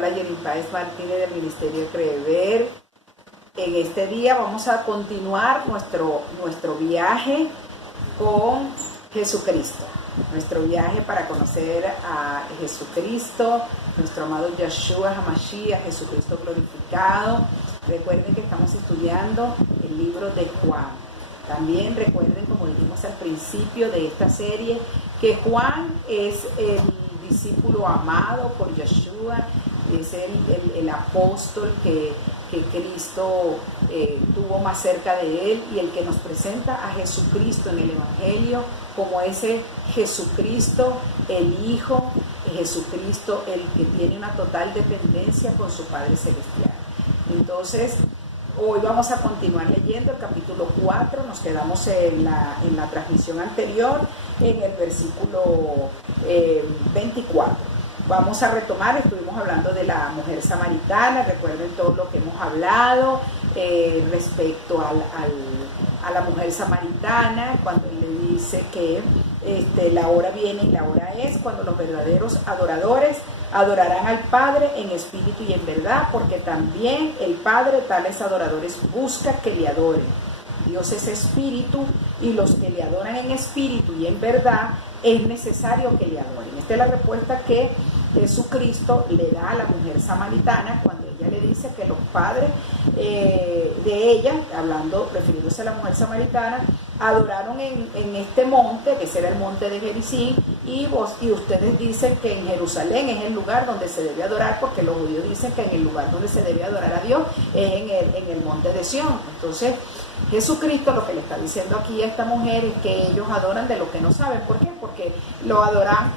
habla Jenny Páez Martínez del Ministerio Creer. En este día vamos a continuar nuestro viaje con Jesucristo. Nuestro viaje para conocer a Jesucristo, nuestro amado Yeshua HaMashiach, Jesucristo glorificado. Recuerden que estamos estudiando el libro de Juan. También recuerden, como dijimos al principio de esta serie, que Juan es el discípulo amado por Yeshua, es el apóstol que Cristo tuvo más cerca de él y el que nos presenta a Jesucristo en el Evangelio como ese Jesucristo, el Hijo, Jesucristo, el que tiene una total dependencia con su Padre Celestial. Entonces, hoy vamos a continuar leyendo el capítulo 4, nos quedamos en la transmisión anterior, en el versículo 24. Vamos a retomar, estuvimos hablando de la mujer samaritana, recuerden todo lo que hemos hablado respecto a la mujer samaritana, cuando él le dice que la hora viene y la hora es, cuando los verdaderos adoradores adorarán al Padre en espíritu y en verdad, porque también el Padre tales adoradores busca que le adoren. Dios es espíritu y los que le adoran en espíritu y en verdad es necesario que le adoren. Esta es la respuesta que Jesucristo le da a la mujer samaritana cuando ella le dice que los padres de ella, refiriéndose a la mujer samaritana, adoraron en este monte, que era el monte de Gerizim, y ustedes dicen que en Jerusalén es el lugar donde se debe adorar, porque los judíos dicen que en el lugar donde se debe adorar a Dios es en el monte de Sión. Entonces, Jesucristo lo que le está diciendo aquí a esta mujer es que ellos adoran de lo que no saben. ¿Por qué? Porque lo adoran.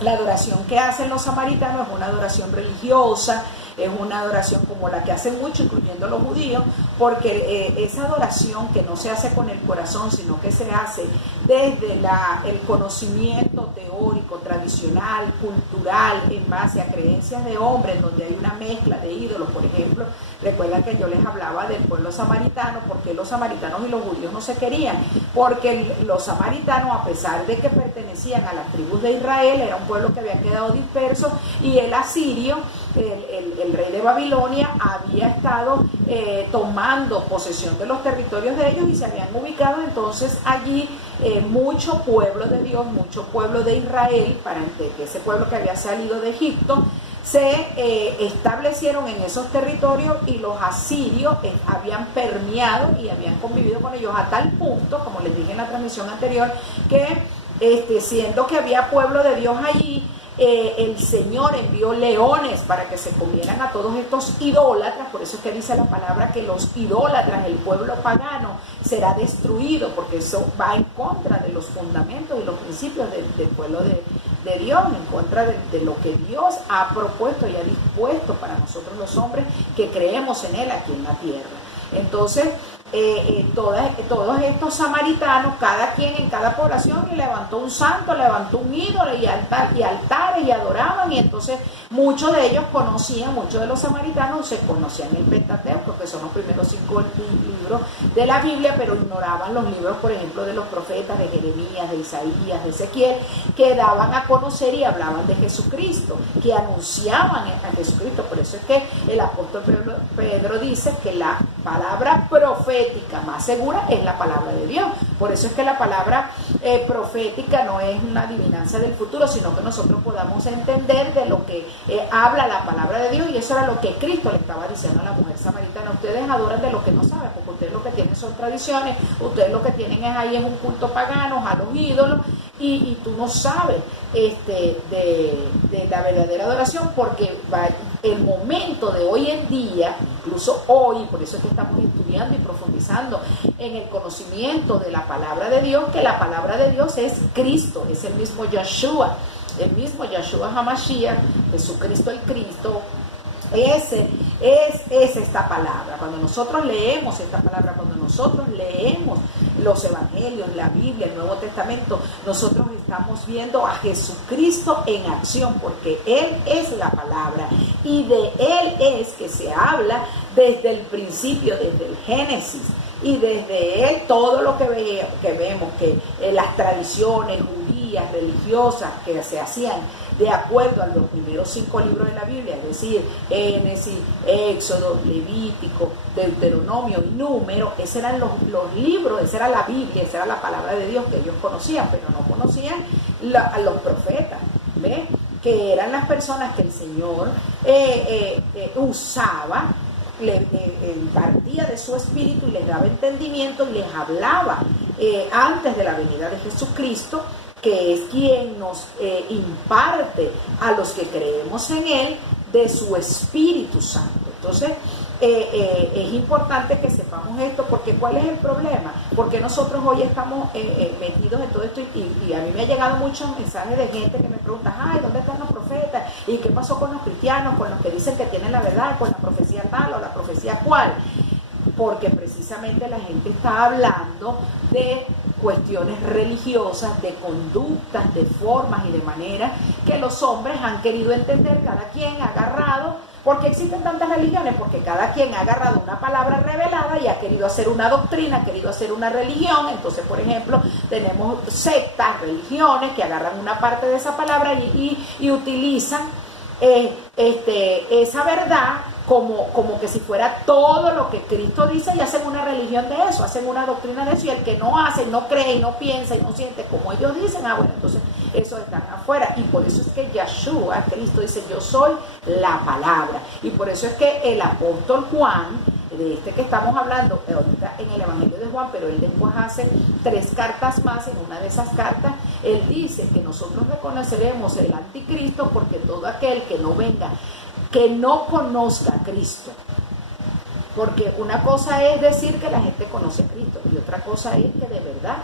La adoración que hacen los samaritanos es una adoración religiosa, es una adoración como la que hacen muchos, incluyendo los judíos, porque esa adoración que no se hace con el corazón, sino que se hace desde el conocimiento teórico, tradicional, cultural, en base a creencias de hombres, donde hay una mezcla de ídolos. Por ejemplo, recuerdan que yo les hablaba del pueblo samaritano, porque los samaritanos y los judíos no se querían, porque los samaritanos, a pesar de que pertenecían a las tribus de Israel, era un pueblo que había quedado disperso, y el asirio, el rey de Babilonia, había estado tomando posesión de los territorios de ellos y se habían ubicado entonces allí mucho pueblo de Dios, mucho pueblo de Israel, que ese pueblo que había salido de Egipto, se establecieron en esos territorios, y los asirios habían permeado y habían convivido con ellos a tal punto, como les dije en la transmisión anterior, que siendo que había pueblo de Dios allí, el Señor envió leones para que se comieran a todos estos idólatras. Por eso es que dice la palabra que los idólatras, el pueblo pagano, será destruido, porque eso va en contra de los fundamentos y los principios del pueblo de Dios, en contra de lo que Dios ha propuesto y ha dispuesto para nosotros los hombres que creemos en Él aquí en la tierra. Entonces, todos estos samaritanos, cada quien en cada población levantó un santo, levantó un ídolo y altares y adoraban, y entonces muchos de ellos muchos de los samaritanos se conocían el Pentateuco, que son los primeros 5 libros de la Biblia, pero ignoraban los libros, por ejemplo, de los profetas, de Jeremías, de Isaías, de Ezequiel, que daban a conocer y hablaban de Jesucristo, que anunciaban a Jesucristo. Por eso es que el apóstol Pedro dice que la palabra profética más segura es la palabra de Dios. Por eso es que la palabra profética no es una adivinanza del futuro, sino que nosotros podamos entender de lo que habla la palabra de Dios, y eso era lo que Cristo le estaba diciendo a la mujer samaritana. Ustedes adoran de lo que no saben, porque ustedes lo que tienen son tradiciones, ustedes lo que tienen es un culto pagano a los ídolos, y tú no sabes de la verdadera adoración, porque el momento de hoy en día, incluso hoy, por eso es que estamos estudiando y profundizando en el conocimiento de la palabra de Dios, que la palabra de Dios es Cristo, es el mismo Yeshua HaMashiach, Jesucristo el Cristo. Es esta palabra. Cuando nosotros leemos esta palabra, cuando nosotros leemos los evangelios, la Biblia, el Nuevo Testamento, nosotros estamos viendo a Jesucristo en acción, porque Él es la palabra, y de Él es que se habla desde el principio, desde el Génesis, y desde Él todo lo que vemos, que las tradiciones judías, liturgias religiosas que se hacían de acuerdo a los primeros 5 libros de la Biblia, es decir, Génesis, Éxodo, Levítico, Deuteronomio y Número, esos eran los libros, esa era la Biblia, esa era la palabra de Dios que ellos conocían, pero no conocían a los profetas, ¿ves? Que eran las personas que el Señor usaba, partía de su espíritu y les daba entendimiento y les hablaba antes de la venida de Jesucristo, que es quien nos imparte a los que creemos en Él de su Espíritu Santo. Entonces, es importante que sepamos esto, porque ¿cuál es el problema? Porque nosotros hoy estamos metidos en todo esto y a mí me ha llegado muchos mensajes de gente que me pregunta, ay, ¿dónde están los profetas? ¿Y qué pasó con los cristianos, con los que dicen que tienen la verdad, con la profecía tal o la profecía cual? Porque precisamente la gente está hablando de cuestiones religiosas, de conductas, de formas y de maneras que los hombres han querido entender, cada quien ha agarrado. ¿Por qué existen tantas religiones? Porque cada quien ha agarrado una palabra revelada y ha querido hacer una doctrina, ha querido hacer una religión. Entonces, por ejemplo, tenemos sectas, religiones que agarran una parte de esa palabra y utilizan esa verdad como que si fuera todo lo que Cristo dice, y hacen una religión de eso, hacen una doctrina de eso, y el que no hace, no cree, no piensa y no siente como ellos dicen, bueno, entonces eso están afuera. Y por eso es que Yeshua, Cristo, dice, yo soy la palabra. Y por eso es que el apóstol Juan, de este que estamos hablando ahorita en el Evangelio de Juan, pero él después hace 3 cartas más. En una de esas cartas él dice que nosotros reconoceremos el anticristo, porque todo aquel que no venga, que no conozca a Cristo, porque una cosa es decir que la gente conoce a Cristo y otra cosa es que de verdad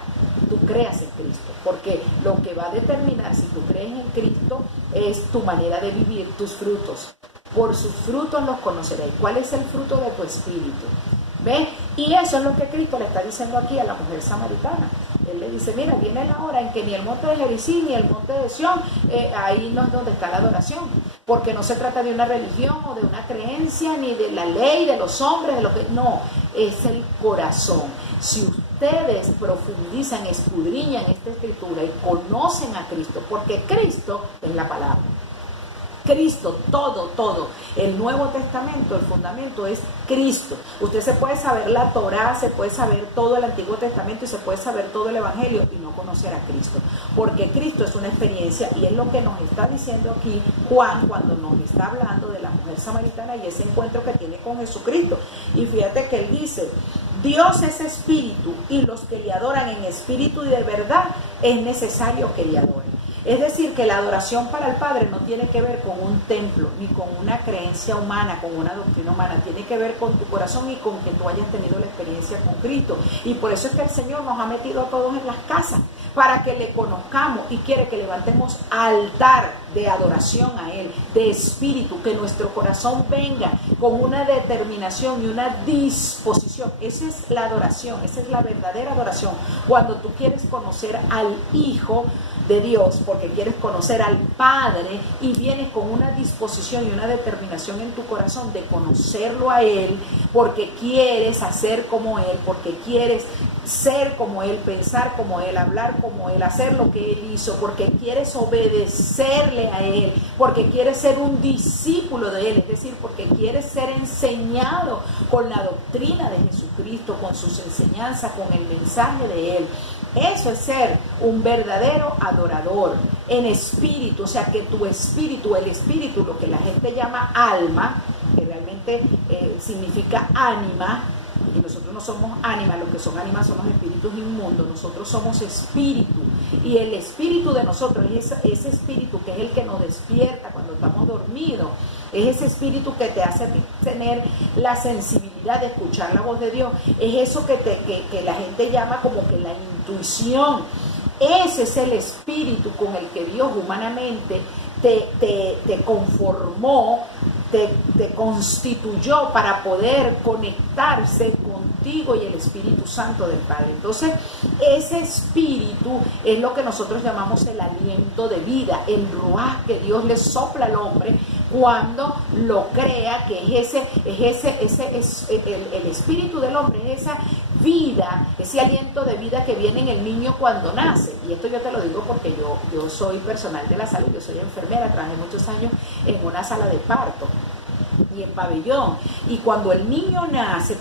tú creas en Cristo, porque lo que va a determinar si tú crees en Cristo es tu manera de vivir, tus frutos. Por sus frutos los conoceréis. ¿Cuál es el fruto de tu espíritu? ¿Ves? Y eso es lo que Cristo le está diciendo aquí a la mujer samaritana. Él le dice, mira, viene la hora en que ni el monte de Gerizim ni el monte de Sión, ahí no es donde está la adoración, porque no se trata de una religión o de una creencia, ni de la ley, de los hombres, de lo que... No, es el corazón. Si ustedes profundizan, escudriñan esta escritura y conocen a Cristo, porque Cristo es la palabra. Cristo, todo. El Nuevo Testamento, el fundamento es Cristo. Usted se puede saber la Torá, se puede saber todo el Antiguo Testamento y se puede saber todo el Evangelio y no conocer a Cristo. Porque Cristo es una experiencia y es lo que nos está diciendo aquí Juan cuando nos está hablando de la mujer samaritana y ese encuentro que tiene con Jesucristo. Y fíjate que él dice, Dios es espíritu y los que le adoran en espíritu y de verdad es necesario que le adoren. Es decir, que la adoración para el Padre no tiene que ver con un templo, ni con una creencia humana, con una doctrina humana. Tiene que ver con tu corazón y con que tú hayas tenido la experiencia con Cristo. Y por eso es que el Señor nos ha metido a todos en las casas, para que le conozcamos, y quiere que levantemos altar de adoración a Él, de espíritu, que nuestro corazón venga con una determinación y una disposición. Esa es la adoración, esa es la verdadera adoración. Cuando tú quieres conocer al Hijo de Dios, porque quieres conocer al Padre y vienes con una disposición y una determinación en tu corazón de conocerlo a Él, porque quieres hacer como Él, porque quieres ser como Él, pensar como Él, hablar como Él, hacer lo que Él hizo, porque quieres obedecerle a Él, porque quieres ser un discípulo de Él, es decir, porque quieres ser enseñado con la doctrina de Jesucristo, con sus enseñanzas, con el mensaje de Él. Eso es ser un verdadero adorador en espíritu, o sea que tu espíritu, el espíritu, lo que la gente llama alma, que realmente significa ánima, y nosotros no somos ánimas, los que son ánimas son los espíritus inmundos, nosotros somos espíritu, y el espíritu de nosotros es ese espíritu que es el que nos despierta cuando estamos dormidos, es ese espíritu que te hace tener la sensibilidad de escuchar la voz de Dios, es eso que la gente llama como que la intuición. Ese es el espíritu con el que Dios humanamente te conformó, te constituyó para poder conectarse contigo y el Espíritu Santo del Padre. Entonces, ese espíritu es lo que nosotros llamamos el aliento de vida, el ruaj que Dios le sopla al hombre cuando lo crea, que es el espíritu del hombre, es esa vida, ese aliento de vida que viene en el niño cuando nace. Y esto yo te lo digo porque yo soy personal de la salud, yo soy enfermera, trabajé muchos años en una sala de parto y en pabellón, y cuando un niño nace,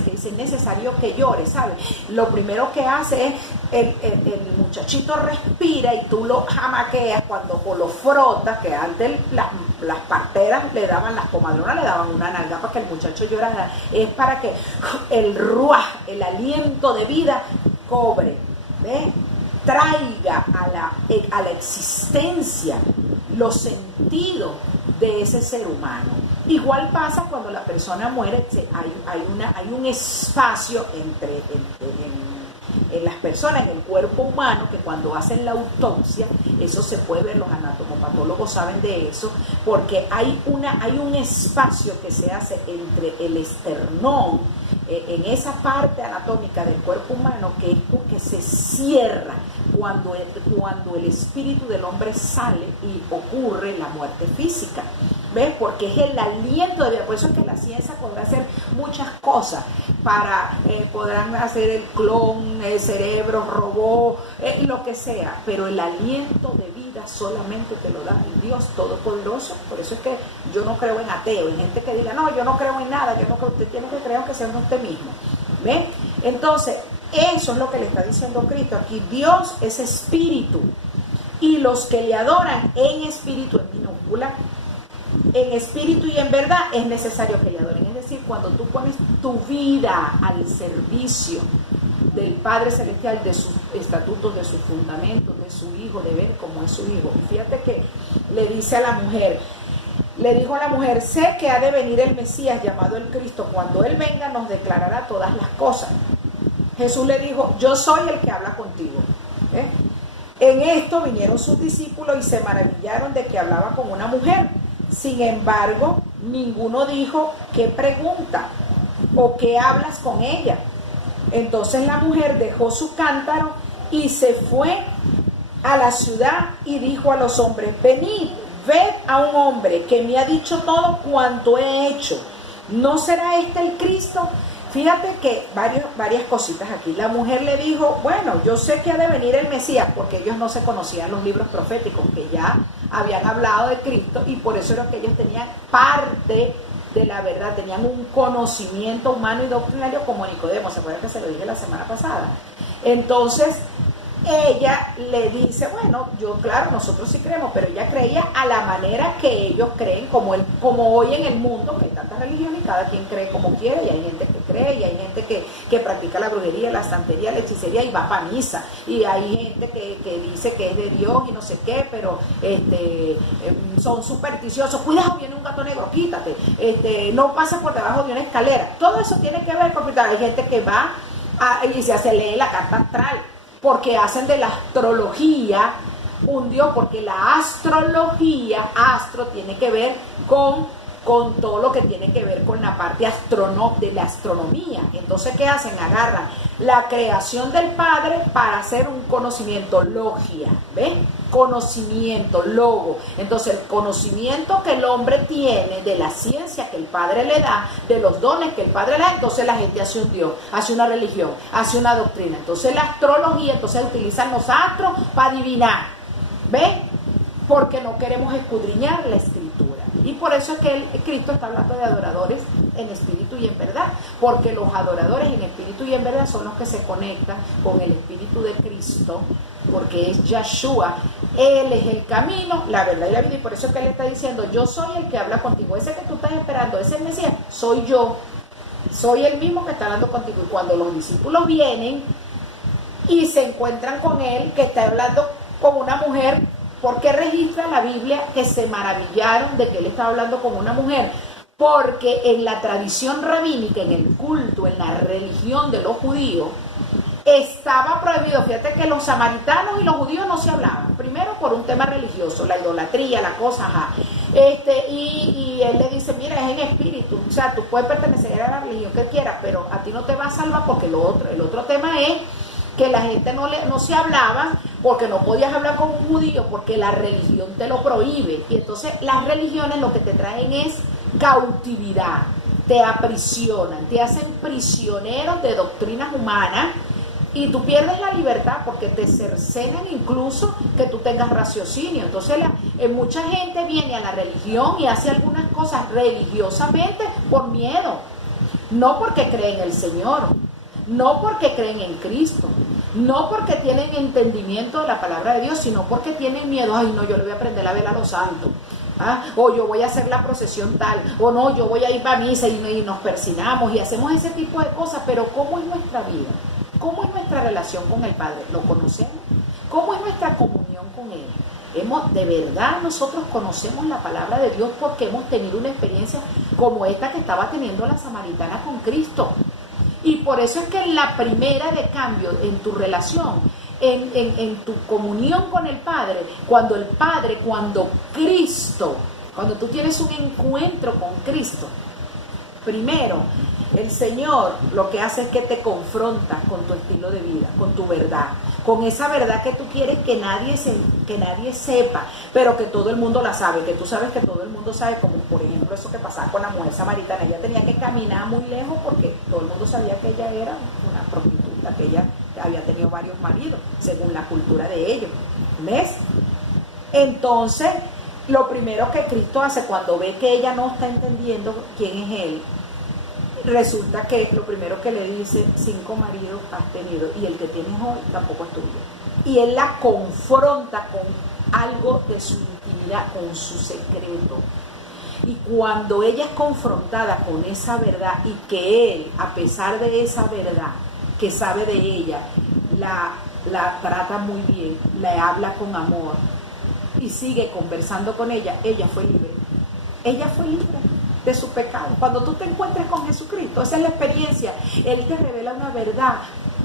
que dice es necesario que llore, ¿sabes? Lo primero que hace es el muchachito respira y tú lo jamaqueas cuando lo frotas, que antes las parteras le daban, las comadronas le daban una nalga para que el muchacho llorara, es para que el ruaj, el aliento de vida cobre, ¿ves? Traiga a la existencia los sentidos de ese ser humano. Igual pasa cuando la persona muere, hay un espacio en las personas, en el cuerpo humano, que cuando hacen la autopsia, eso se puede ver, los anatomopatólogos saben de eso, porque hay un espacio que se hace entre el esternón, en esa parte anatómica del cuerpo humano, que se cierra cuando el espíritu del hombre sale y ocurre la muerte física. ¿Ves? Porque es el aliento de vida. Por eso es que la ciencia podrá hacer muchas cosas podrán hacer el clon, el cerebro, robot, lo que sea, pero el aliento de vida solamente te lo da el Dios Todopoderoso. Por eso es que yo no creo en ateo, en gente que diga, no, yo no creo en nada, usted tiene que creer que sea en usted mismo. ¿Ves? Entonces, eso es lo que le está diciendo Cristo aquí. Dios es espíritu, y los que le adoran en espíritu, en minúscula, en espíritu y en verdad, es necesario que le adoren. Es decir, cuando tú pones tu vida al servicio del Padre Celestial, de sus estatutos, de sus fundamentos, de su Hijo, de ver cómo es su Hijo. Y fíjate que le dijo a la mujer, sé que ha de venir el Mesías llamado el Cristo. Cuando Él venga nos declarará todas las cosas. Jesús le dijo, yo soy el que habla contigo. En esto vinieron sus discípulos y se maravillaron de que hablaba con una mujer. Sin embargo, ninguno dijo, ¿qué pregunta? ¿O qué hablas con ella? Entonces la mujer dejó su cántaro y se fue a la ciudad y dijo a los hombres, venid, ved a un hombre que me ha dicho todo cuanto he hecho. ¿No será este el Cristo? Fíjate que varias cositas aquí. La mujer le dijo, bueno, yo sé que ha de venir el Mesías, porque ellos no se conocían los libros proféticos que ya habían hablado de Cristo, y por eso era que ellos tenían parte de la verdad, tenían un conocimiento humano y doctrinario como Nicodemo. ¿Se acuerdan que se lo dije la semana pasada? Entonces ella le dice, bueno, claro, nosotros sí creemos, pero ella creía a la manera que ellos creen, como hoy en el mundo, que hay tantas religiones y cada quien cree como quiere, y hay gente que cree, y hay gente que practica la brujería, la santería, la hechicería y va para misa, y hay gente que dice que es de Dios y no sé qué, pero son supersticiosos. Cuidado, viene un gato negro, quítate, no pasa por debajo de una escalera. Todo eso tiene que ver con, hay gente que va y se lee la carta astral, porque hacen de la astrología un dios, porque la astrología, astro, tiene que ver con todo lo que tiene que ver con la parte de la astronomía. Entonces, ¿qué hacen? Agarran la creación del Padre para hacer un conocimiento, logia, ¿ves? Conocimiento, logo. Entonces, el conocimiento que el hombre tiene de la ciencia que el Padre le da, de los dones que el Padre le da, entonces la gente hace un Dios, hace una religión, hace una doctrina. Entonces, la astrología, entonces utilizan los astros para adivinar, ¿ves? Porque no queremos escudriñar la Escritura. Y por eso es que Cristo está hablando de adoradores en espíritu y en verdad, porque los adoradores en espíritu y en verdad son los que se conectan con el espíritu de Cristo, porque es Yahshua. Él es el camino, la verdad y la vida, y por eso es que Él está diciendo, yo soy el que habla contigo. Ese que tú estás esperando, ese Mesías, soy yo, soy el mismo que está hablando contigo. Y cuando los discípulos vienen y se encuentran con Él, que está hablando con una mujer, ¿por qué registra la Biblia que se maravillaron de que Él estaba hablando con una mujer? Porque en la tradición rabínica, en el culto, en la religión de los judíos, estaba prohibido. Fíjate que los samaritanos y los judíos no se hablaban. Primero por un tema religioso, la idolatría, la cosa, y él le dice, mira, es en espíritu. O sea, tú puedes pertenecer a la religión que quieras, pero a ti no te va a salvar, porque el otro tema es que la gente no se hablaba porque no podías hablar con un judío porque la religión te lo prohíbe. Y entonces las religiones lo que te traen es cautividad, te aprisionan, te hacen prisioneros de doctrinas humanas y tú pierdes la libertad porque te cercenan incluso que tú tengas raciocinio. Entonces mucha gente viene a la religión y hace algunas cosas religiosamente por miedo, no porque creen en el Señor, no porque creen en Cristo, no porque tienen entendimiento de la palabra de Dios, sino porque tienen miedo. Ay, no, yo le voy a prender la vela a los santos. O yo voy a hacer la procesión tal, o no, yo voy a ir para misa y nos persinamos y hacemos ese tipo de cosas. Pero ¿cómo es nuestra vida? ¿Cómo es nuestra relación con el Padre? ¿Lo conocemos? ¿Cómo es nuestra comunión con Él? De verdad nosotros conocemos la palabra de Dios porque hemos tenido una experiencia como esta que estaba teniendo la samaritana con Cristo. Y por eso es que en la primera de cambio en tu relación, en tu comunión con el Padre, cuando Cristo, cuando tú tienes un encuentro con Cristo, primero, el Señor lo que hace es que te confronta con tu estilo de vida, con tu verdad, con esa verdad que tú quieres que nadie sepa, pero que todo el mundo la sabe, que tú sabes que todo el mundo sabe, como por ejemplo eso que pasaba con la mujer samaritana. Ella tenía que caminar muy lejos porque todo el mundo sabía que ella era una prostituta, que ella había tenido varios maridos, según la cultura de ellos, ¿ves? Entonces, lo primero que Cristo hace cuando ve que ella no está entendiendo quién es Él, resulta que lo primero que le dice: 5 maridos has tenido y el que tienes hoy tampoco es tuyo. Y Él la confronta con algo de su intimidad, con su secreto. Y cuando ella es confrontada con esa verdad y que Él, a pesar de esa verdad que sabe de ella, la trata muy bien, le habla con amor y sigue conversando con ella, ella fue libre. Ella fue libre de su pecado. Cuando tú te encuentres con Jesucristo, esa es la experiencia. Él te revela una verdad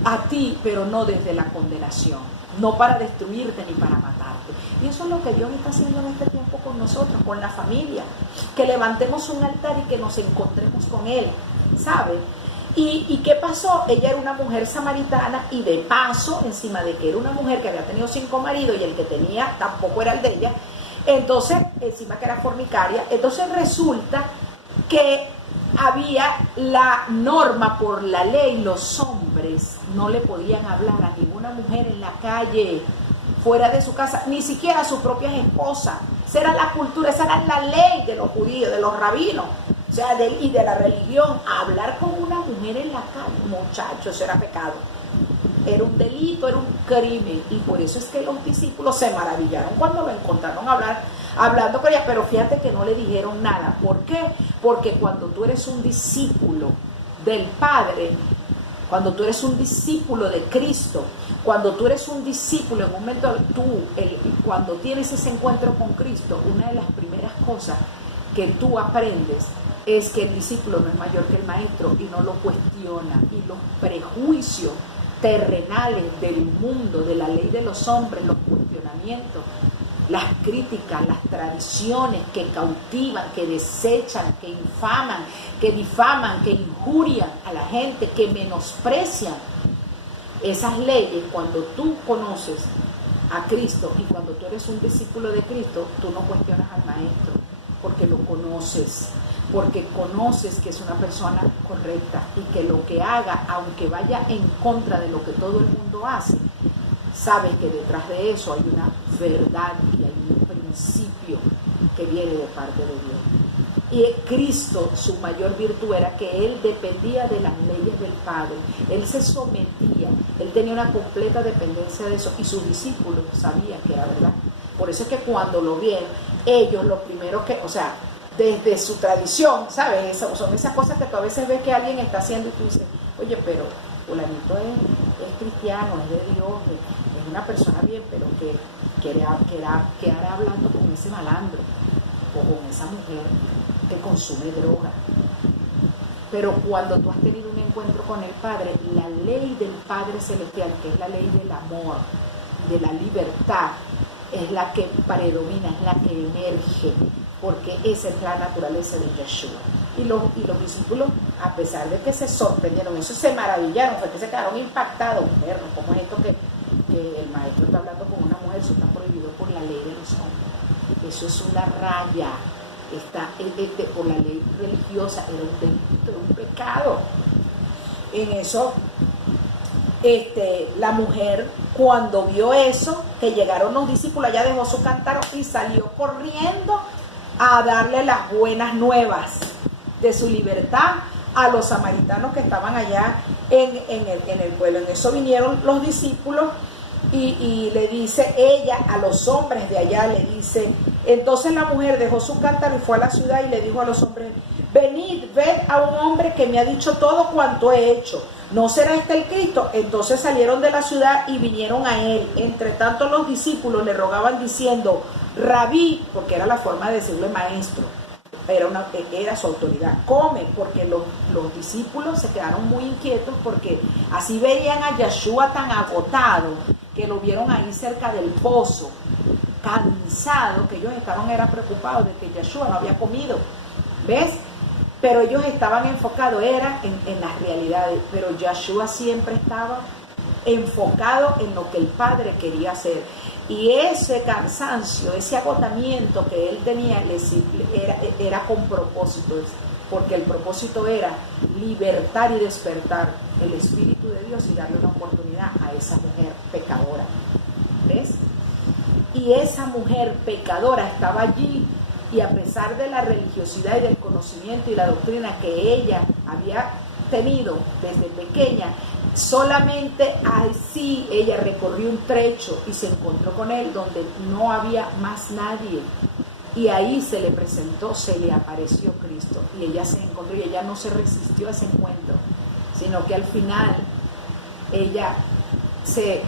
a ti, pero no desde la condenación, no para destruirte ni para matarte. Y eso es lo que Dios está haciendo en este tiempo con nosotros, con la familia, que levantemos un altar y que nos encontremos con Él, ¿sabe? ¿Y qué pasó? Ella era una mujer samaritana y de paso, encima de que era una mujer que había tenido 5 maridos y el que tenía tampoco era el de ella, entonces, encima que era fornicaria, entonces resulta que había la norma por la ley: los hombres no le podían hablar a ninguna mujer en la calle, fuera de su casa, ni siquiera a sus propias esposas. Esa era la cultura, esa era la ley de los judíos, de los rabinos, o sea, y de la religión. Hablar con una mujer en la calle, muchachos, era pecado. Era un delito, era un crimen. Y por eso es que los discípulos se maravillaron cuando lo encontraron hablando con ella. Pero fíjate que no le dijeron nada. ¿Por qué? Porque cuando tú eres un discípulo del Padre, cuando tú eres un discípulo de Cristo, cuando tú eres un discípulo, en un momento cuando tienes ese encuentro con Cristo, una de las primeras cosas que tú aprendes es que el discípulo no es mayor que el maestro y no lo cuestiona. Y los prejuicios terrenales del mundo, de la ley de los hombres, los cuestionamientos, las críticas, las tradiciones que cautivan, que desechan, que infaman, que difaman, que injurian a la gente, que menosprecian esas leyes. Cuando tú conoces a Cristo y cuando tú eres un discípulo de Cristo, tú no cuestionas al maestro porque lo conoces, porque conoces que es una persona correcta y que lo que haga, aunque vaya en contra de lo que todo el mundo hace, sabes que detrás de eso hay una verdad y hay un principio que viene de parte de Dios. Y Cristo, su mayor virtud era que Él dependía de las leyes del Padre, Él se sometía, Él tenía una completa dependencia de eso y sus discípulos sabían que era verdad. Por eso es que cuando lo vieron, ellos lo primero que, o sea, desde su tradición, ¿sabes? Son esas cosas que tú a veces ves que alguien está haciendo y tú dices: oye, pero fulanito es cristiano, es de Dios, es una persona bien, pero que hará hablando con ese malandro o con esa mujer que consume droga. Pero cuando tú has tenido un encuentro con el Padre, la ley del Padre Celestial, que es la ley del amor, de la libertad, es la que predomina, es la que emerge, porque esa es la naturaleza de Yeshua. Y los discípulos, a pesar de que se sorprendieron, eso se maravillaron, fue que se quedaron impactados. ¿Cómo es esto que el maestro está hablando con una mujer? Eso está prohibido por la ley de los hombres. Eso es una raya, por la ley religiosa, era un delito, era un pecado. En eso, la mujer, cuando vio eso, que llegaron los discípulos, ella dejó su cántaro y salió corriendo a darle las buenas nuevas de su libertad a los samaritanos que estaban allá en el pueblo. En eso vinieron los discípulos y le dice ella a los hombres de allá, le dice, entonces la mujer dejó su cántaro y fue a la ciudad y le dijo a los hombres, venid, ved a un hombre que me ha dicho todo cuanto he hecho. ¿No será este el Cristo? Entonces salieron de la ciudad y vinieron a él. Entre tanto los discípulos le rogaban diciendo, Rabí, porque era la forma de decirle maestro, era su autoridad, come, porque los discípulos se quedaron muy inquietos porque así veían a Yeshua tan agotado, que lo vieron ahí cerca del pozo, cansado, que ellos era preocupados de que Yeshua no había comido, ¿ves? Pero ellos estaban enfocados, en las realidades, pero Yeshua siempre estaba enfocado en lo que el Padre quería hacer. Y ese cansancio, ese agotamiento que él tenía era con propósito, porque el propósito era libertar y despertar el Espíritu de Dios y darle una oportunidad a esa mujer pecadora. ¿Ves? Y esa mujer pecadora estaba allí, y a pesar de la religiosidad y del conocimiento y la doctrina que ella había tenido desde pequeña, solamente así ella recorrió un trecho y se encontró con él donde no había más nadie, y ahí se le presentó, se le apareció Cristo, y ella se encontró, y ella no se resistió a ese encuentro, sino que al final ella se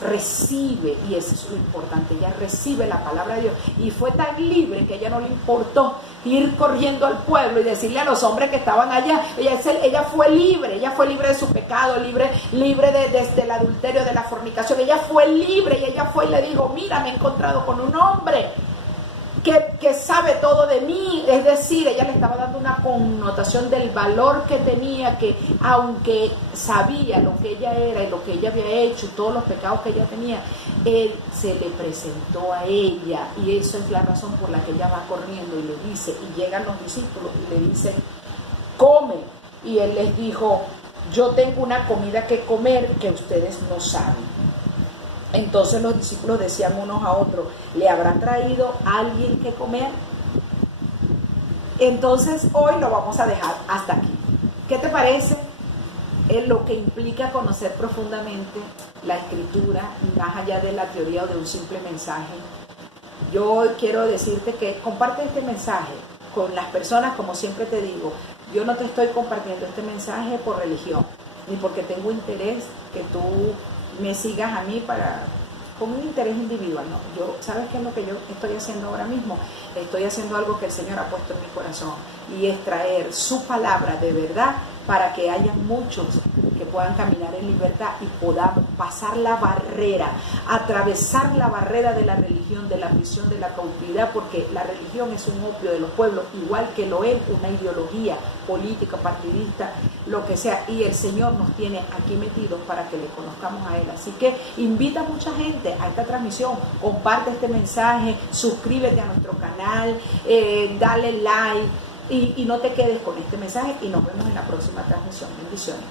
recibe, y eso es lo importante, ella recibe la palabra de Dios, y fue tan libre que a ella no le importó ir corriendo al pueblo y decirle a los hombres que estaban allá. Ella fue libre de su pecado, libre del adulterio, de la fornicación. Ella fue libre, y ella fue y le dijo, mira, me he encontrado con un hombre que sabe todo de mí. Es decir, ella le estaba dando una connotación del valor que tenía, que aunque sabía lo que ella era y lo que ella había hecho y todos los pecados que ella tenía, él se le presentó a ella, y eso es la razón por la que ella va corriendo y le dice, y llegan los discípulos y le dicen, come, y él les dijo, yo tengo una comida que comer que ustedes no saben. Entonces los discípulos decían unos a otros, ¿le habrá traído alguien que comer? Entonces hoy lo vamos a dejar hasta aquí. ¿Qué te parece? Lo que implica conocer profundamente la Escritura, más allá de la teoría o de un simple mensaje. Yo quiero decirte que comparte este mensaje con las personas, como siempre te digo. Yo no te estoy compartiendo este mensaje por religión, ni porque tengo interés que tú me sigas a mí con un interés individual. No, ¿sabes qué es lo que yo estoy haciendo ahora mismo? Estoy haciendo algo que el Señor ha puesto en mi corazón, y es traer su palabra de verdad para que haya muchos que puedan caminar en libertad y puedan pasar la barrera, atravesar la barrera de la religión, de la prisión, de la cautividad, porque la religión es un opio de los pueblos, igual que lo es una ideología política, partidista, lo que sea, y el Señor nos tiene aquí metidos para que le conozcamos a Él. Así que invita a mucha gente a esta transmisión, comparte este mensaje, suscríbete a nuestro canal, dale like, y no te quedes con este mensaje, y nos vemos en la próxima transmisión. Bendiciones.